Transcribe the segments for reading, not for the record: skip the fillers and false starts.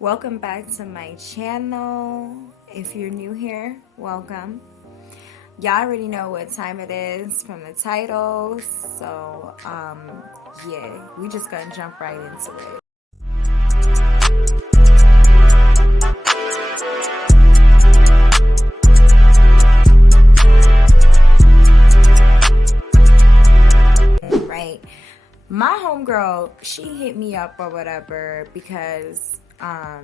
Welcome back to my channel. If you're new here, welcome. Y'all already know what time it is from the title, so yeah, we just gonna jump right into it. Right, my homegirl, she hit me up or whatever because I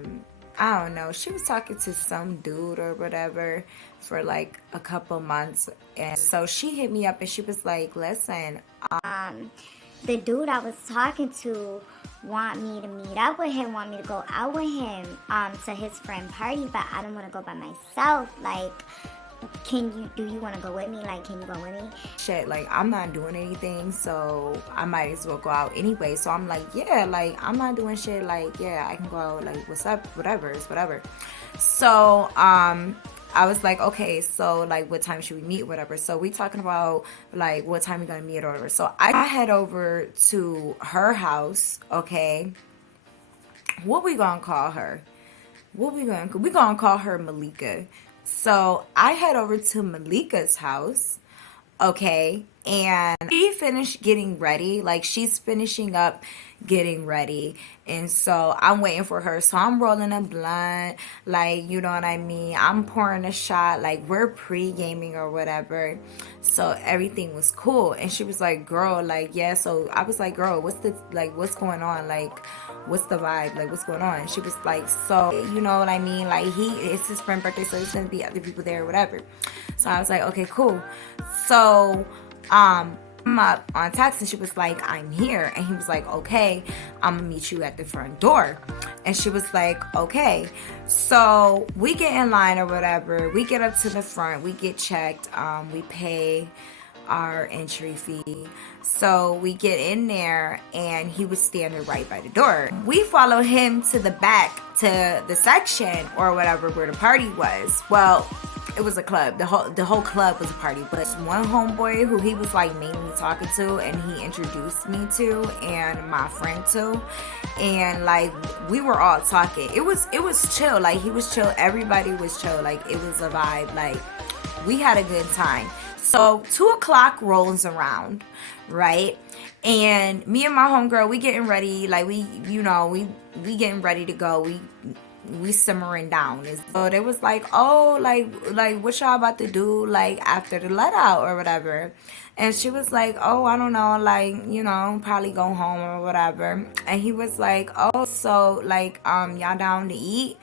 don't know, she was talking to some dude or whatever for like a couple months, and so she hit me up and she was like, listen, um, the dude I was talking to want me to meet up with him, want me to go out with him to his friend party, but I don't want to go by myself. Like, do you want to go with me? Like, can you go with me? shit, like I'm not doing anything, so I might as well go out anyway. So I'm like, yeah, like I'm not doing shit, like yeah, I can go out, like what's up, whatever, it's whatever. So I was like, okay, so like what time should we meet, whatever. So we talking about like what time we gonna meet or whatever. So I head over to her house. Okay, what we gonna call her? We gonna call her Malika. So I head over to Malika's house, okay, and she finished getting ready, like she's finishing up getting ready, and so I'm waiting for her. So I'm rolling a blunt, like, you know what I mean, I'm pouring a shot, like we're pre-gaming or whatever. So everything was cool, and she was like, girl, like yeah. So I was like, girl, what's going on, like what's the vibe, like what's going on? And she was like, so you know what I mean, like it's his friend's birthday, so there's gonna be other people there or whatever. So I was like, okay, cool. So I'm up on text, and she was like, I'm here. And he was like, okay, I'm gonna meet you at the front door. And she was like, okay. So we get in line or whatever, we get up to the front, we get checked, we pay our entry fee. So we get in there, and he was standing right by the door. We follow him to the back to the section or whatever where the party was. Well, it was a club. The whole club was a party, but one homeboy who he was like mainly talking to, and he introduced me to and my friend to, and like we were all talking. It was chill. Like he was chill. Everybody was chill. Like it was a vibe. Like we had a good time. So 2 o'clock rolls around, right? And me and my homegirl, we getting ready. Like we getting ready to go. We simmering down. So they was like, oh, like what y'all about to do like after the let out or whatever. And she was like, oh, I don't know, like, probably go home or whatever. And he was like, oh, so like y'all down to eat?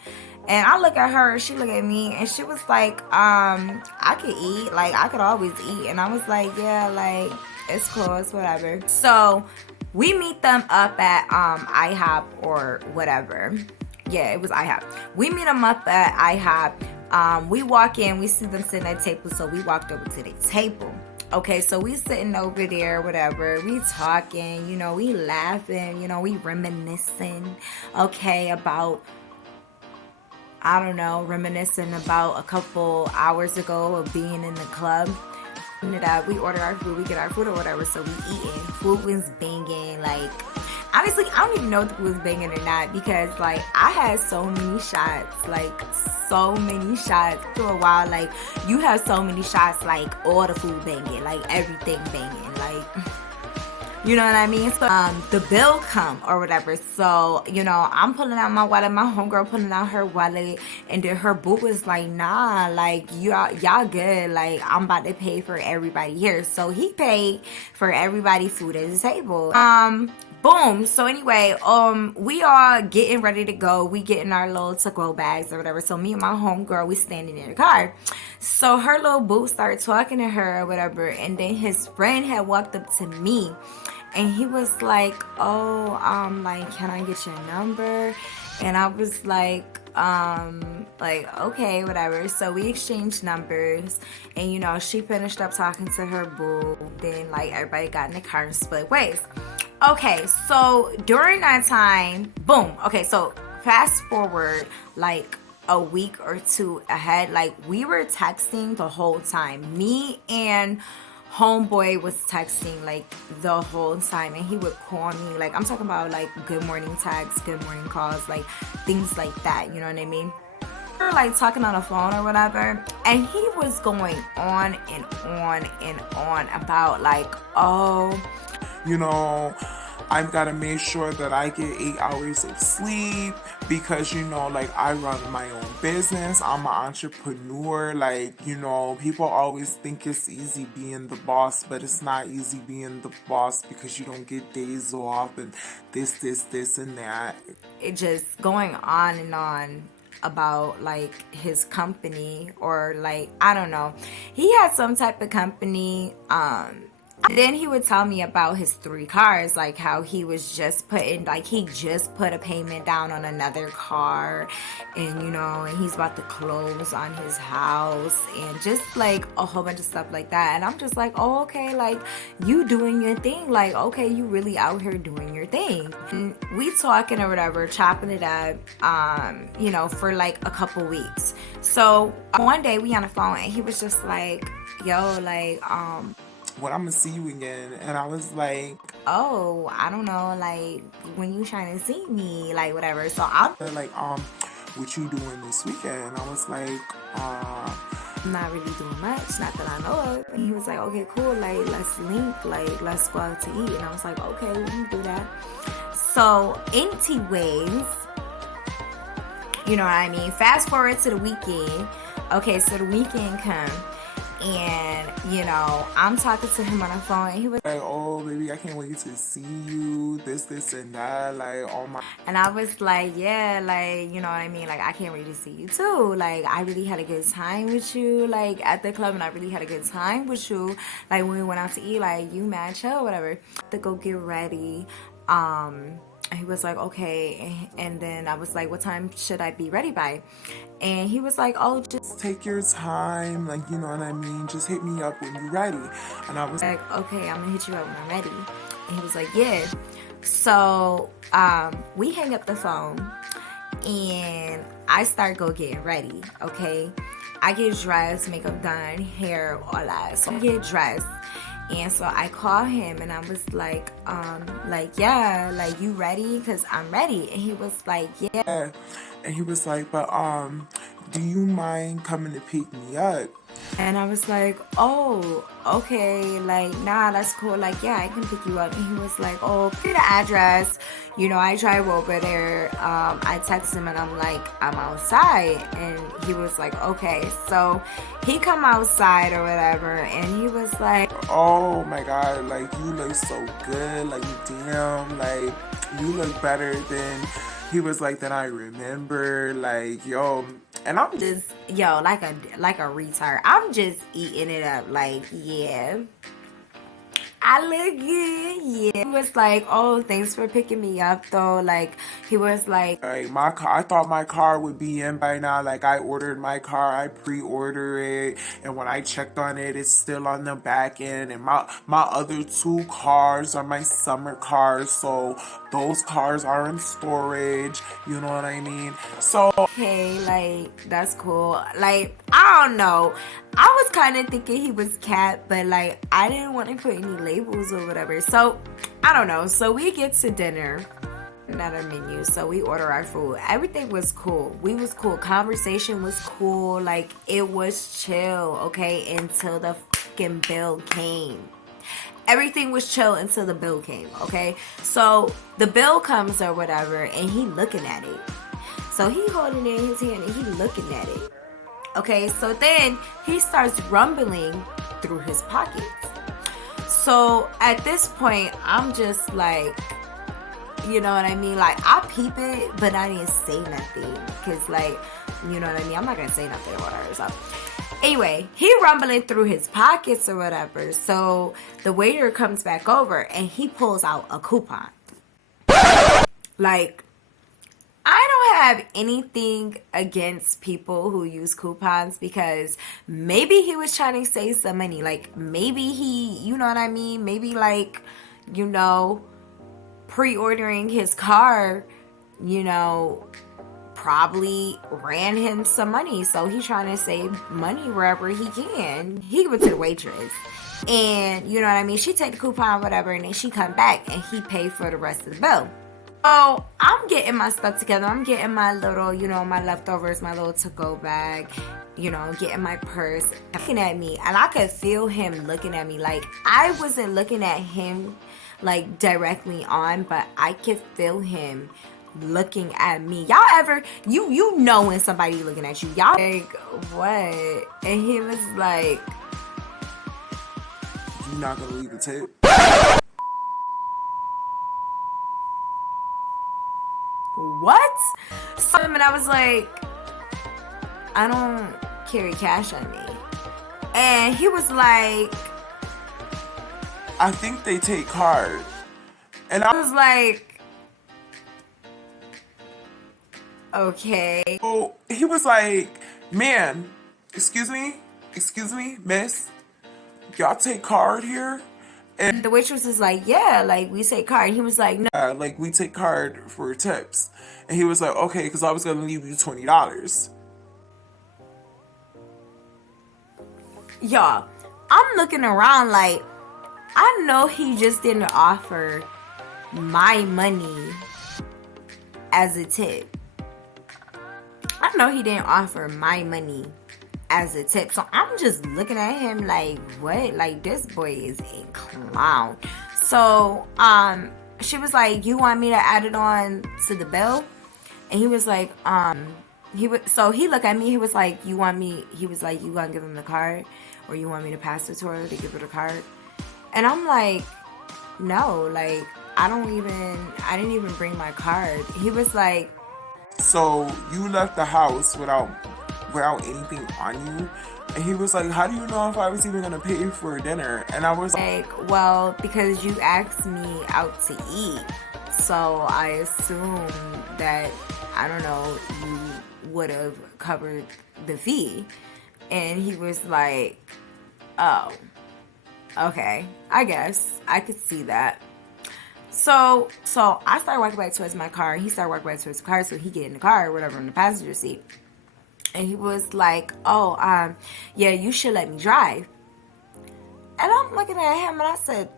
And I look at her, she look at me, and she was like, I could eat, like I could always eat. And I was like, yeah, like it's cool, it's whatever. So we meet them up at IHOP or whatever. Yeah, it was IHOP. We meet them up at IHOP. We walk in, we see them sitting at the table, so we walked over to the table. Okay, so we sitting over there, whatever. We talking, we laughing, we reminiscing, okay, about, I don't know, reminiscing about a couple hours ago of being in the club. We order our food, we get our food or whatever, so we eating. Food was banging, like, honestly, I don't even know if the food was banging or not, because like I had so many shots, like so many shots. For a while, like you have so many shots, like all the food banging, like everything banging, like you know what I mean? So the bill come or whatever. So, I'm pulling out my wallet, my homegirl pulling out her wallet, and then her boo was like, nah, like y'all good. Like I'm about to pay for everybody here. So he paid for everybody food at the table. Boom. So anyway, we are getting ready to go. We getting our little to-go bags or whatever. So me and my homegirl, we standing in the car. So her little boo started talking to her or whatever, and then his friend had walked up to me, and he was like, oh, like, can I get your number? And I was like, okay, whatever. So we exchanged numbers, and she finished up talking to her boo. Then like everybody got in the car and split ways. Okay, so during that time, boom. Okay, so fast forward like a week or two ahead, like we were texting the whole time. Me and homeboy was texting like the whole time, and he would call me, like I'm talking about like good morning texts, good morning calls, like things like that, you know what I mean? We were like talking on the phone or whatever, and he was going on and on and on about like, oh, you know, I've got to make sure that I get 8 hours of sleep because, like I run my own business. I'm an entrepreneur. Like, people always think it's easy being the boss, but it's not easy being the boss because you don't get days off and this, and that. it just going on and on about like his company, or like I don't know, he had some type of company. Then he would tell me about his 3 cars, like how he was just putting, like he just put a payment down on another car, and and he's about to close on his house, and just like a whole bunch of stuff like that. And I'm just like, oh, okay, like you doing your thing, like okay, you really out here doing your thing. And we talking or whatever, chopping it up, for like a couple weeks. So one day we on the phone, and he was just like, yo, like when I'm gonna see you again. And I was like, oh, I don't know, like when you trying to see me, like whatever. So I'm like, what you doing this weekend? And I was like, not really doing much, not that I know of. And he was like, okay, cool, like let's link, like let's go out to eat. And I was like, okay, we can do that. So anyways, you know what I mean? Fast forward to the weekend. Okay, so the weekend come, and I'm talking to him on the phone, and he was like, oh baby, I can't wait to see you, this and that, like all my. And I was like, yeah, like, you know what I mean? Like, I can't wait to see you too. Like, I really had a good time with you, like, at the club, and I really had a good time with you. Like, when we went out to eat, like, you mad chill, whatever. To go get ready. He was like, okay. And then I was like, what time should I be ready by? And he was like, oh, just take your time, like, you know what I mean? Just hit me up when you're ready. And I was like, okay, I'm gonna hit you up when I'm ready. And he was like, yeah. So we hang up the phone, and I start go getting ready, okay? I get dressed, makeup done, hair, all that. So I get dressed. And so I call him, and I was like, yeah, like, you ready? Because I'm ready. And he was like, yeah. And he was like, but, do you mind coming to pick me up? And I was like, oh, okay, like, nah, that's cool. Like, yeah, I can pick you up. And he was like, oh, give me the address. I drive over there. I text him, and I'm like, I'm outside. And he was like, okay. So he come outside or whatever, and he was like, oh my God, like, you look so good. Like, damn, like, you look better than, he was like, than I remember. Like, yo. And I'm just, like a retard. I'm just eating it up. Like, yeah, I look good. Yeah. He was like, oh, thanks for picking me up, though. Like, he was like, my car, I thought my car would be in by now. Like, I ordered my car, I pre-ordered it, and when I checked on it, it's still on the back end. And my other 2 cars are my summer cars, so those cars are in storage. You know what I mean? So okay, like, that's cool. Like, I don't know. I was kind of thinking he was cat, but like, I didn't want to put any labels or whatever. So I don't know. So we get to dinner, not our menu. So we order our food. Everything was cool. We was cool. Conversation was cool. Like, it was chill, okay, until the fucking bill came. Everything was chill until the bill came, okay? So the bill comes or whatever, and he looking at it. So he holding it in his hand, and he looking at it. Okay, so then he starts rumbling through his pockets. So at this point, I'm just like, you know what I mean? Like, I peep it, but I didn't say nothing. Because, like, you know what I mean? I'm not going to say nothing or whatever. So anyway, he rumbling through his pockets or whatever. So the waiter comes back over, and he pulls out a coupon. Like, I don't have anything against people who use coupons, because maybe he was trying to save some money. Like, maybe he, you know what I mean? Maybe, like, pre-ordering his car, probably ran him some money. So he's trying to save money wherever he can. He went to the waitress. And you know what I mean? She take the coupon, whatever, and then she come back and he paid for the rest of the bill. So I'm getting my stuff together. I'm getting my little, my leftovers, my little to-go bag, getting my purse, looking at me. And I could feel him looking at me. Like, I wasn't looking at him, like, directly on, but I could feel him looking at me. Y'all ever, you know when somebody looking at you. Y'all like, what? And he was like, "You not gonna leave the tip?" what? So, and I was like, I don't carry cash on me. And he was like, "I think they take card." And I was like, okay. so he was like, "Man, excuse me, miss, y'all take card here?" And the waitress was like, yeah, like, we take card. He was like, no. Like, we take card for tips. And he was like, "Okay, because I was gonna leave you $20. Y'all, I'm looking around like, I know he just didn't offer my money as a tip. I know he didn't offer my money as a tip. So I'm just looking at him like, what? Like, this boy is a clown. So she was like, you want me to add it on to the bill? And he was like, so he looked at me, he was like, you want me, he was like, you gonna give him the card, or you want me to pass it to her to give her the card? And I'm like, no, like, I didn't even bring my card. He was like, So you left the house without anything on you?" And he was like, "How do you know if I was even gonna pay for dinner?" And I was like, well, because you asked me out to eat, so I assume that, I don't know, you would have covered the fee. And he was like, oh, okay, I guess I could see that. So I started walking back towards my car, and he started walking back towards the car, so he get in the car or whatever in the passenger seat. And he was like, oh, yeah, you should let me drive. And I'm looking at him, and I said,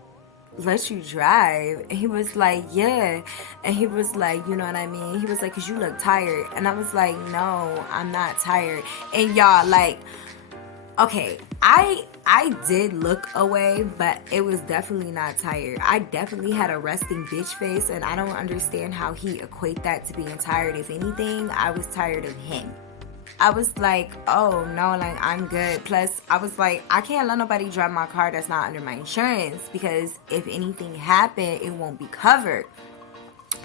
let you drive? And he was like, yeah. And he was like, you know what I mean? He was like, because you look tired. And I was like, no, I'm not tired. And y'all, like, okay, I did look away, but it was definitely not tired. I definitely had a resting bitch face, and I don't understand how he equate that to being tired. If anything, I was tired of him. I was like, oh no, like, I'm good. Plus, I was like, I can't let nobody drive my car that's not under my insurance, because if anything happened, it won't be covered.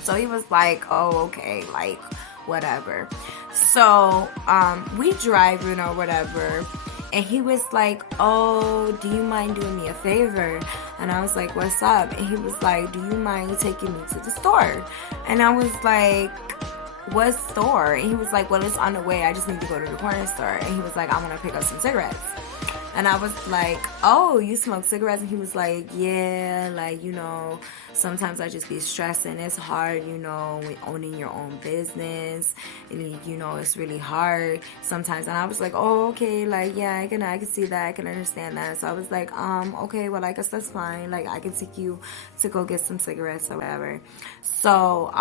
So he was like, oh, okay, like, whatever. So we driving or whatever, and he was like, oh, do you mind doing me a favor? And I was like, what's up? And he was like, do you mind taking me to the store? And I was like, what store? And he was like, well, it's on the way, I just need to go to the corner store. And he was like, I want to pick up some cigarettes. And I was like, oh, you smoke cigarettes? And he was like, yeah, like, sometimes I just be stressing. It's hard, with owning your own business. And, it's really hard sometimes. And I was like, oh, okay, like, yeah, I can see that. I can understand that. So I was like, okay, well, I guess that's fine. Like, I can take you to go get some cigarettes or whatever. So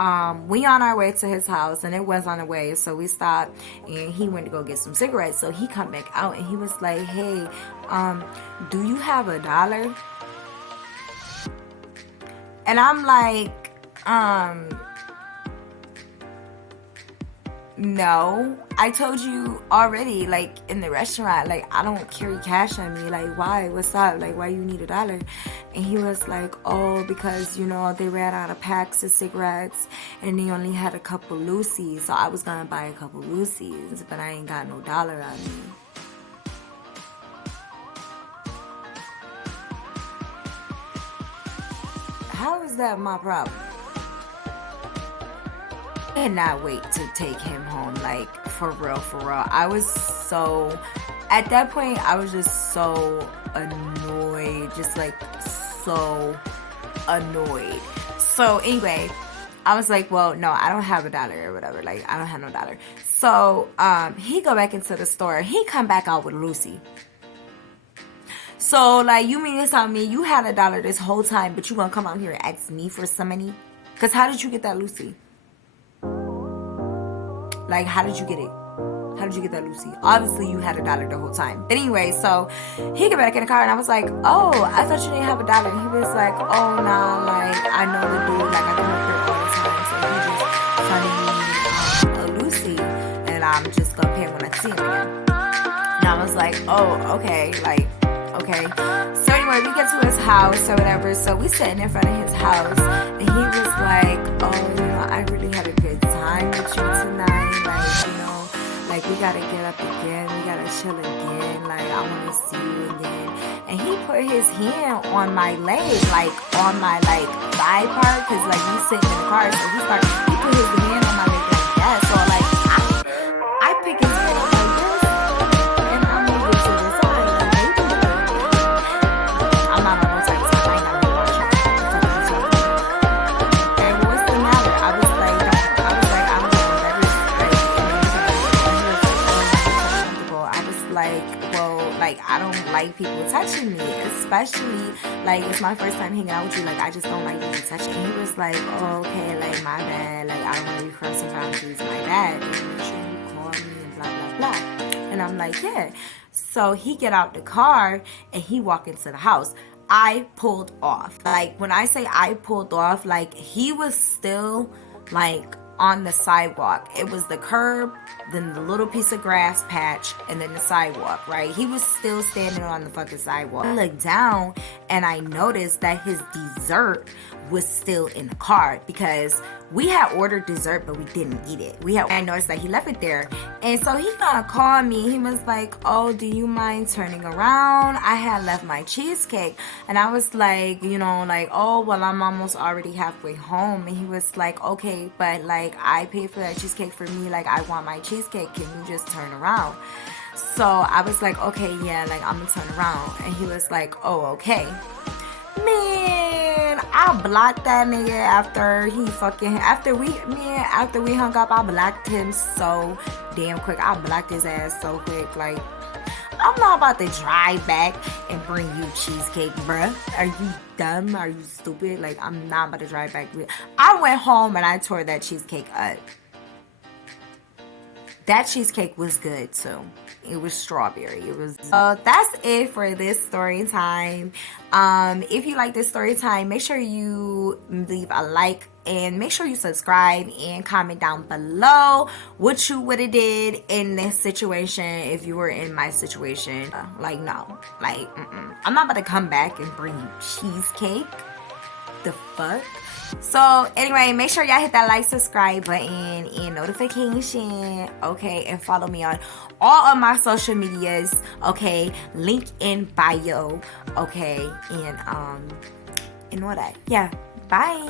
we on our way to his house, and it was on the way. So we stopped, and he went to go get some cigarettes. So he come back out, and he was like, hey, do you have $1? And I'm like, no. I told you already, like, in the restaurant, like, I don't carry cash on me. Like, why? What's up? Like, why you need $1? And he was like, oh, because, they ran out of packs of cigarettes, and they only had a couple Lucy's. So I was gonna buy a couple Lucy's, but I ain't got no dollar on me. How is that my problem? I cannot wait to take him home, like, for real, for real. At that point, I was just so annoyed, just, like, so annoyed. So, anyway, I was like, well, no, I don't have $1 or whatever. Like, I don't have no dollar. So, he go back into the store. He come back out with Lucy. So, like, you mean to tell me you had $1 this whole time, but you gonna come out here and ask me for some money? Because how did you get that, Lucy? Like, how did you get it? How did you get that, Lucy? Obviously, you had $1 the whole time. But anyway, so he got back in the car, and I was like, oh, I thought you didn't have $1. And he was like, oh, nah, like, I know the dude. Like, I come up here all the time. So he just funded me a Lucy, and I'm just gonna pay him when I see him again. And I was like, oh, okay, like, okay. So anyway, we get to his house or whatever. So we sitting in front of his house, and he was like, oh, you know, I really had a good time with you tonight. Like, you know, like, we gotta get up again. We gotta chill again. Like, I wanna see you again. And he put his hand on my leg, like, on my, like, thigh part. Cause, like, we sitting in the car. So he put his hand on my leg like that. So, like, I pick his hand up like this. And I move it to the side. Like, baby. I'm not on no type of time. I ain't gotta watch it. And what's the matter? I was like, I don't know. That is, like, I was like, well, like, I don't like people touching me, especially, like, it's my first time hanging out with you. Like, I just don't like people touching. And he was like, oh, okay, like, my bad. Like, I don't want to be crossing boundaries. My bad. Make sure you call me and blah, blah, blah. And I'm like, yeah. So he get out the car and he walk into the house. I pulled off. Like, when I say I pulled off, like, he was still, like, on the sidewalk. It was the curb, then the little piece of grass patch, and then the sidewalk, right? He was still standing on the fucking sidewalk. I looked down and I noticed that his dessert was still in the car because we had ordered dessert, but we didn't eat it. I noticed that he left it there. And so he gonna call me. He was like, oh, do you mind turning around? I had left my cheesecake. And I was like, you know, like, oh, well, I'm almost already halfway home. And he was like, okay, but like, I paid for that cheesecake for me. Like, I want my cheesecake. Can you just turn around? So I was like, okay, yeah, like, I'm gonna turn around. And he was like, oh, okay. Man, I blocked that nigga after we hung up. I blocked him so damn quick. I blocked his ass so quick. Like, I'm not about to drive back and bring you cheesecake, bruh. Are you dumb? Are you stupid? Like, I'm not about to drive back. I went home and I tore that cheesecake up. That cheesecake was good too. It was strawberry. That's it for this story time. If you like this story time, make sure you leave a like and make sure you subscribe and comment down below what you would have did in this situation if you were in my situation. Like, no, like, I'm not about to come back and bring you cheesecake. The fuck? So anyway, make sure y'all hit that like, subscribe button and notification, okay, and follow me on all of my social medias, okay, link in bio, okay, and all that. Yeah, bye.